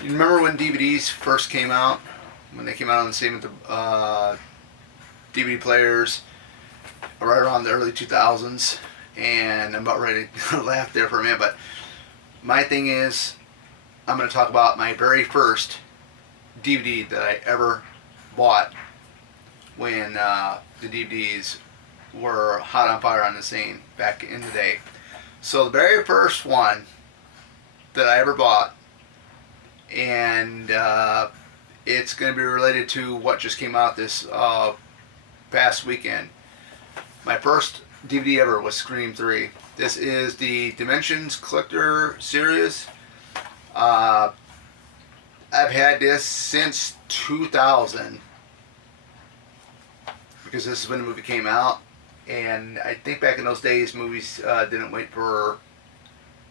You remember when DVDs first came out? When they came out on the same with the DVD players, right around the early 2000s. And I'm about ready to laugh there for a minute, but my thing is, I'm going to talk about my very first DVD that I ever bought when the DVDs were hot on fire on the scene back in the day. So the very first one that I ever bought, and it's going to be related to what just came out this past weekend. My first DVD ever was Scream 3. This is the Dimensions Collector series. I've had this since 2000 because this is when the movie came out, and I think back in those days movies didn't wait for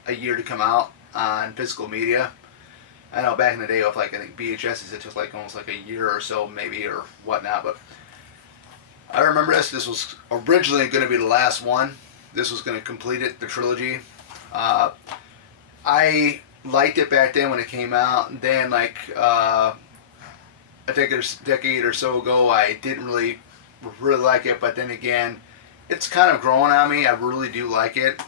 a year to come out on physical media. I know back in the day with I think VHSs it took almost a year or so maybe or whatnot, but I remember this. This was originally going to be the last one. This was going to complete it, the trilogy. I liked it back then when it came out, and then a decade or so ago I didn't really like it, but then again it's kind of growing on me. I really do like it.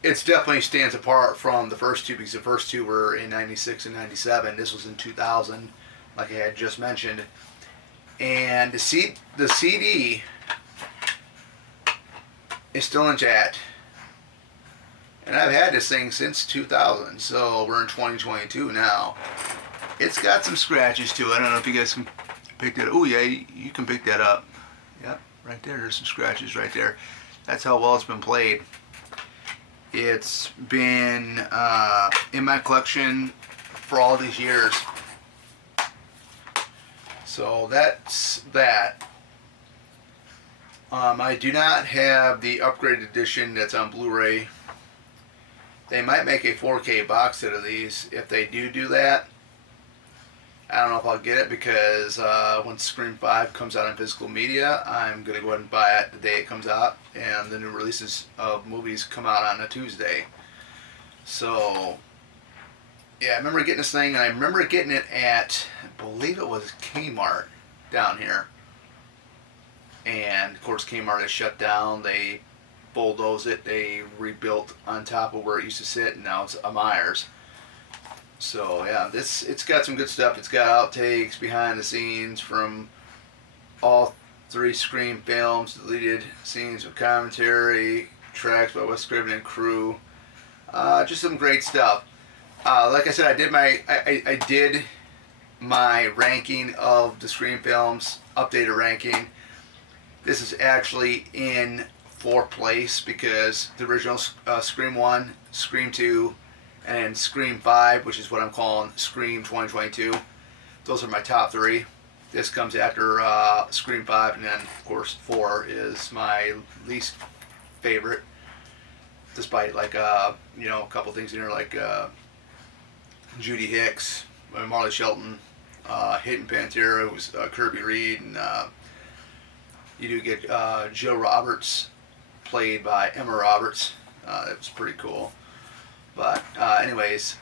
It's definitely stands apart from the first two because the first two were in 96 and 97. This was in 2000, like I had just mentioned. And the CD is still intact. And I've had this thing since 2000, so we're in 2022 now. It's got some scratches to it. I don't know if you guys can pick that up. Oh yeah, you can pick that up. Yep, right there. There's some scratches right there. That's how well it's been played. It's been in my collection for all these years. So that's that. I do not have the upgraded edition that's on Blu-ray. They might make a 4K box set of these. If they do that, I don't know if I'll get it because when Scream 5 comes out in physical media, I'm going to go ahead and buy it the day it comes out. And the new releases of movies come out on a Tuesday. So, yeah, I remember getting this thing, and I remember getting it at, I believe it was Kmart down here. And, of course, Kmart is shut down. They bulldozed it. They rebuilt on top of where it used to sit, and now it's a Myers. So yeah, it's got some good stuff. It's got outtakes, behind the scenes from all three Scream films, deleted scenes with commentary, tracks by Wes Craven and crew. Just some great stuff. Like I said, I did my ranking of the Scream films, updated ranking. This is actually in fourth place because the original Scream 1, Scream 2, and Scream 5, which is what I'm calling Scream 2022. Those are my top three. This comes after Scream 5, and then, of course, 4 is my least favorite, despite, a couple things in there, like Judy Hicks, Marley Shelton, Hidden Pantera, who's Kirby Reed, and you do get Joe Roberts, played by Emma Roberts. It was pretty cool. But anyways,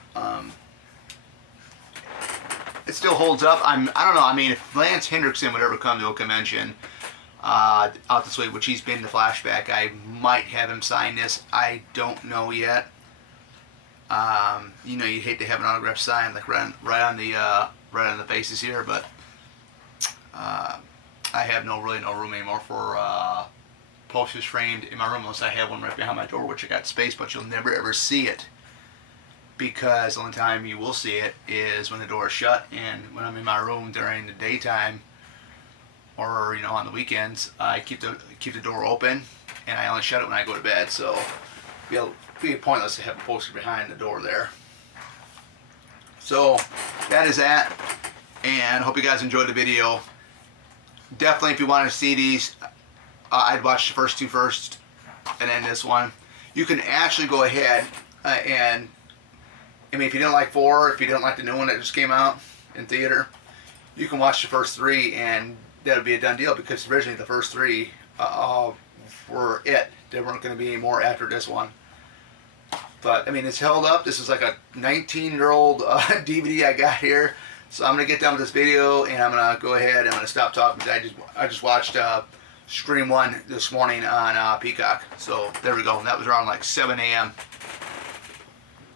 it still holds up. I don't know. I mean, if Lance Hendrickson would ever come to a convention out this way, which he's been to Flashback, I might have him sign this. I don't know yet. You'd hate to have an autograph signed right on the faces here, but I have no room anymore for posters framed in my room unless I have one right behind my door, which I got space, but you'll never ever see it. Because the only time you will see it is when the door is shut, and when I'm in my room during the daytime or on the weekends, I keep the door open, and I only shut it when I go to bed. So it'll be pointless to have a poster behind the door there. So that is that, and hope you guys enjoyed the video. Definitely, if you want to see these, I'd watch the first two first, and then this one. You can actually go ahead and if you didn't like 4, if you didn't like the new one that just came out in theater, you can watch the first 3, and that would be a done deal because originally the first 3 were it. There weren't going to be any more after this one. But I mean, it's held up. This is like a 19-year-old DVD I got here. So I'm gonna get done with this video, and I'm gonna go ahead. I'm gonna stop talking because I just watched Scream 1 this morning on Peacock. So there we go. And that was around like 7 a.m.